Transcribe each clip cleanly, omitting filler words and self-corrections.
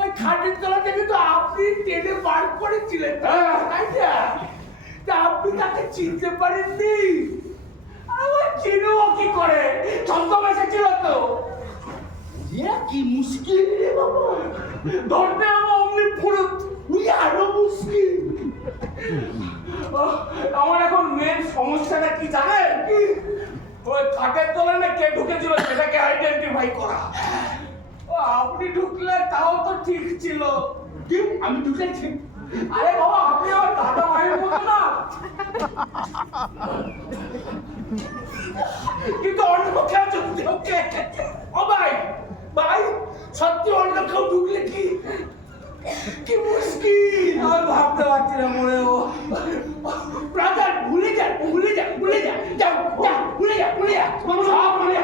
ওই খাটের তলা থেকে তো আপনি টেনে বার করেছিলেন, তাই না? তা আপনি তাকে চিনতে পারেননি? আমার চিনবো কি করে, ছদ্মবেশে ছিল তো। কি মুশকিল রে বাবা, ধরতে হবে অমনি ফুরুত, আরো মুশকিল। আমার এখন মেন সমস্যাটা কি জানেন? ওই খাটের তলায় না কে ঢুকেছিল সেটাকে আইডেন্টিফাই করা। আপনি ঢুকলে তাও তো ঠিক ছিল। কি আমি ঢুকেছি? আরে বাবা, আপনি আমার দাদা ভাইয়ের মতো না, কিন্তু অন্য কেউ ঢুকতে ওকে। ও ভাই ভাই, সত্যি অন্য কেউ ঢুকলে কি কি মুশকিল, আমি ভাবতে পারছি না মনেও। ব্রাদার ভুলে যা, ভুলে যা, ভুলে যা, যাও যা, ভুলে যা, ভুলে যা, সব ভুলে যা,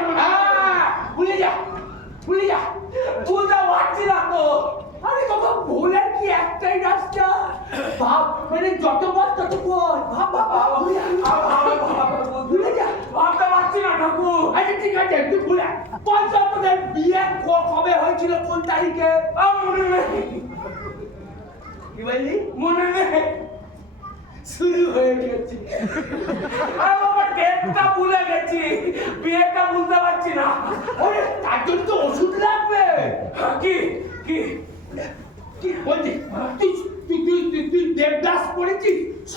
ভুলে যা, ভুলে যা। ভুলতে পারছি না তো। আরে বাবা, ভুলের কি একটাই রাস্তা, ভাব, মানে যতবার তত পর ভাব, ভাব, ভাব, ভুলে যা। ভাবতে পারছি না ঠাকুর। আচ্ছা ঠিক আছে, তুই ভুলে বলতো আপনাদের বিয়ে কবে হয়েছিল, কোন তারিখে? মনে নেই। কি বললি? মনে নেই। শুরু হয়ে গেছে। আরে বাবা, ডেটটা ভুলে গেছি, বিয়েটা বুঝতে পারছি না। ওরে তার জন্য তো ওষুধ লাগবে। কি কি কি বলছি? তুই